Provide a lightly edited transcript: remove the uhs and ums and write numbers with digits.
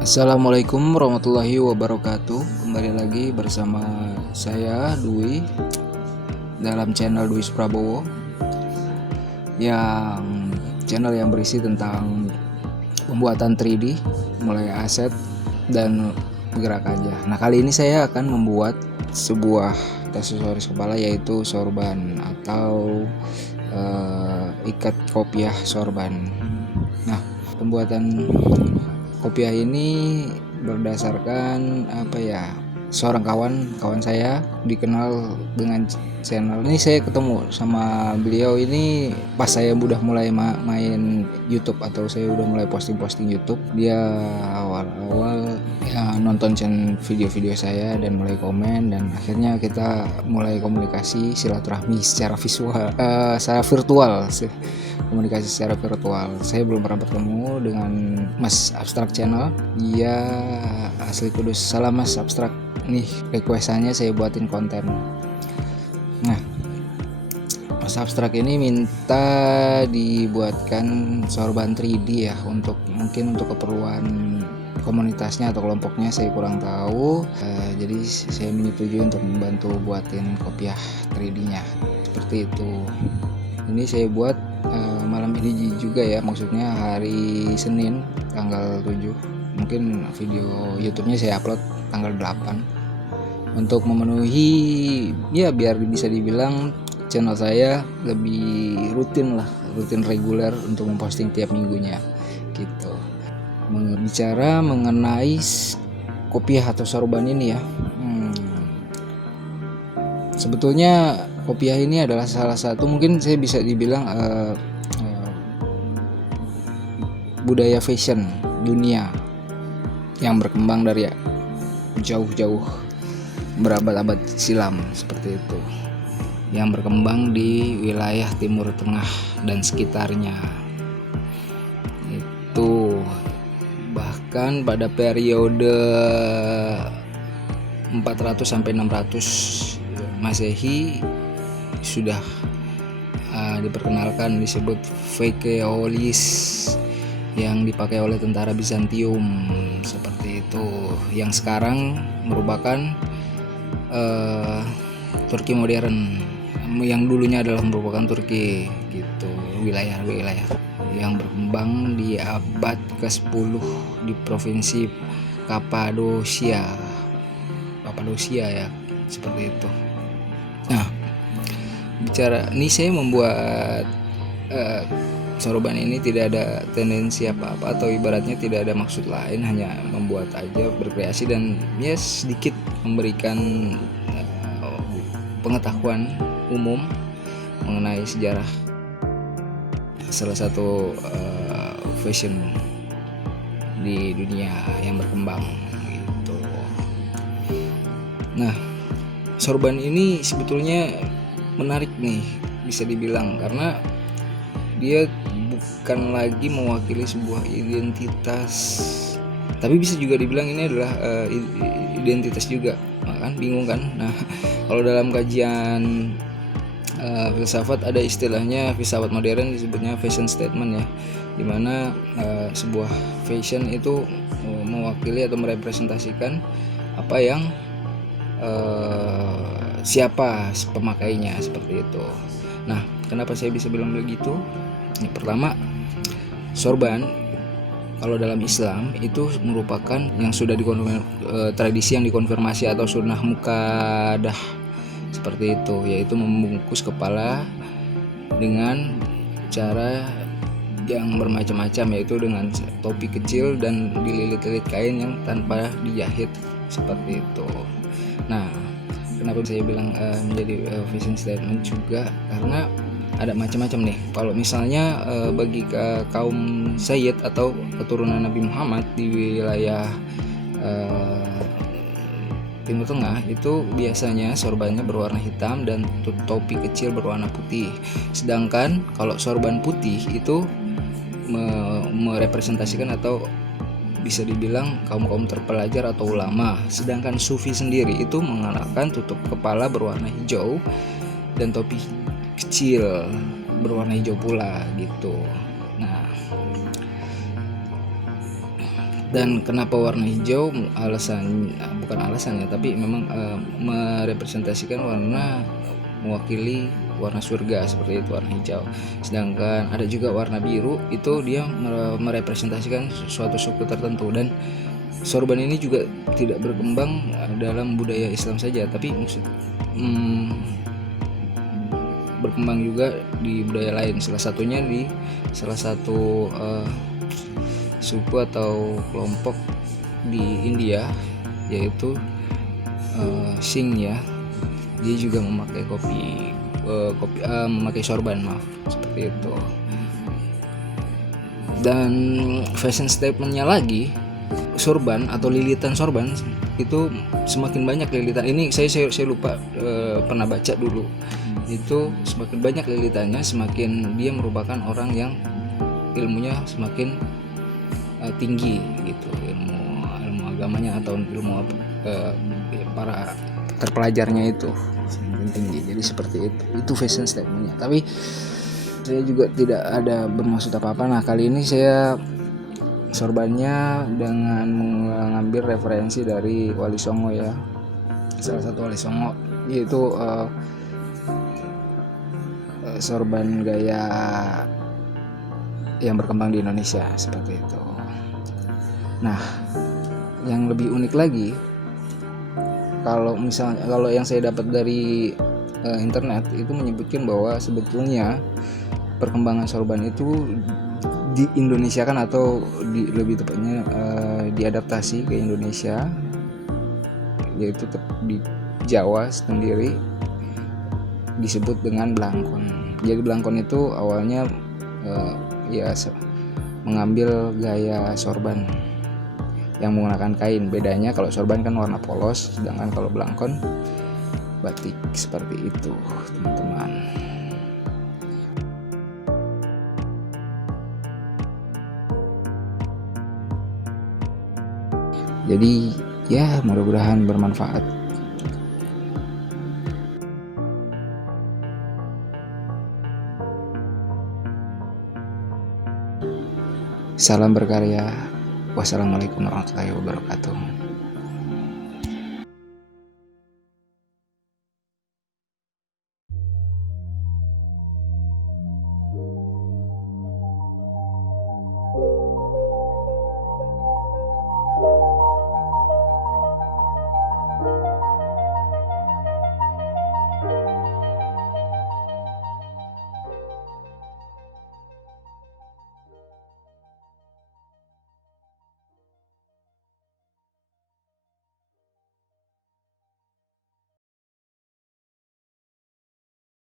Assalamualaikum warahmatullahi wabarakatuh. Kembali lagi bersama saya Dwi dalam channel Dwi Prabowo, channel yang berisi tentang pembuatan 3D mulai aset dan bergerak aja. Nah, kali ini saya akan membuat sebuah aksesoris kepala, yaitu sorban atau ikat kopiah sorban. Nah, pembuatan kopiah ini berdasarkan seorang kawan saya dikenal dengan channel ini. Saya ketemu sama beliau ini pas saya udah mulai main YouTube, atau saya udah mulai posting YouTube. Dia awal-awal nonton video-video saya dan mulai komen, dan akhirnya kita mulai komunikasi silaturahmi secara virtual. Komunikasi secara virtual. Saya belum pernah bertemu dengan Mas Abstrak Channel. Dia asli Kudus. Salam Mas Abstrak. Nih requestannya saya buatin konten. Nah, Mas Abstrak ini minta dibuatkan sorban 3D ya, mungkin untuk keperluan komunitasnya atau kelompoknya, saya kurang tahu. Jadi saya menyetujui untuk membantu buatin kopiah 3D-nya seperti itu. Ini saya buat malam ini juga ya, maksudnya hari Senin tanggal 7. Mungkin video YouTube-nya saya upload tanggal 8 untuk memenuhi biar bisa dibilang channel saya lebih rutin reguler untuk memposting tiap minggunya gitu. Bicara mengenai kopiah atau sorban ini ya, sebetulnya kopiah ini adalah salah satu, mungkin saya bisa dibilang budaya fashion dunia yang berkembang dari jauh-jauh berabad-abad silam, seperti itu, yang berkembang di wilayah Timur Tengah dan sekitarnya. Itu bahkan pada periode 400 sampai 600 Masehi sudah diperkenalkan, disebut Vaikeolis, yang dipakai oleh tentara Bizantium, seperti itu, yang sekarang merupakan Turki modern, yang dulunya adalah merupakan Turki gitu, wilayah yang berkembang di abad ke-10 di provinsi Kapadosia ya, seperti itu. Nah, ini saya membuat sorban ini tidak ada tendensi apa-apa, atau ibaratnya tidak ada maksud lain, hanya membuat aja, berkreasi, dan sedikit memberikan pengetahuan umum mengenai sejarah salah satu fashion di dunia yang berkembang gitu. Nah, sorban ini sebetulnya menarik nih, bisa dibilang, karena dia bukan lagi mewakili sebuah identitas, tapi bisa juga dibilang ini adalah identitas juga, kan bingung kan. Nah, kalau dalam kajian filsafat ada istilahnya filsafat modern, disebutnya fashion statement ya, dimana sebuah fashion itu mewakili atau merepresentasikan apa yang siapa pemakainya, seperti itu. Nah, kenapa saya bisa bilang begitu? Yang pertama, sorban kalau dalam Islam itu merupakan yang sudah tradisi yang dikonfirmasi atau sunnah mukadah, seperti itu, yaitu membungkus kepala dengan cara yang bermacam-macam, yaitu dengan topi kecil dan dililit-lilit kain yang tanpa dijahit, seperti itu. Nah, kenapa saya bilang menjadi fashion statement juga, karena ada macam-macam nih. Kalau misalnya bagi kaum Sayyid atau keturunan Nabi Muhammad di wilayah Timur Tengah, itu biasanya sorbannya berwarna hitam dan topi kecil berwarna putih. Sedangkan kalau sorban putih itu merepresentasikan atau bisa dibilang kaum terpelajar atau ulama. Sedangkan Sufi sendiri itu mengenakan tutup kepala berwarna hijau dan topi kecil berwarna hijau pula gitu. Nah, Dan kenapa warna hijau? Bukan alasannya, tapi memang merepresentasikan warna, mewakili warna surga, seperti itu warna hijau. Sedangkan ada juga warna biru, itu dia merepresentasikan suatu suku tertentu. Dan sorban ini juga tidak berkembang dalam budaya Islam saja, tapi berkembang juga di budaya lain. Salah satunya di salah satu suku atau kelompok di India, yaitu Singh ya. Dia juga memakai memakai sorban, seperti itu. Dan fashion statementnya lagi, sorban atau lilitan sorban itu semakin banyak lilitan. Ini saya lupa, pernah baca dulu. Itu semakin banyak lilitannya, semakin dia merupakan orang yang ilmunya semakin tinggi gitu, ilmu agamanya atau ilmu para terpelajarnya itu semakin tinggi. Jadi seperti itu fashion statementnya. Tapi saya juga tidak ada bermaksud apa-apa. Nah, kali ini saya sorbannya dengan mengambil referensi dari Wali Songo ya, salah satu Wali Songo, yaitu sorban gaya yang berkembang di Indonesia, seperti itu. Nah, yang lebih unik lagi, kalau yang saya dapat dari internet itu menyebutkan bahwa sebetulnya perkembangan sorban itu diindonesiakan, atau lebih tepatnya diadaptasi ke Indonesia, yaitu di Jawa sendiri disebut dengan blangkon. Jadi blangkon itu awalnya mengambil gaya sorban yang menggunakan kain. Bedanya kalau sorban kan warna polos, sedangkan kalau blangkon batik, seperti itu teman-teman. Jadi ya, mudah-mudahan bermanfaat. Salam berkarya. Wassalamualaikum warahmatullahi wabarakatuh.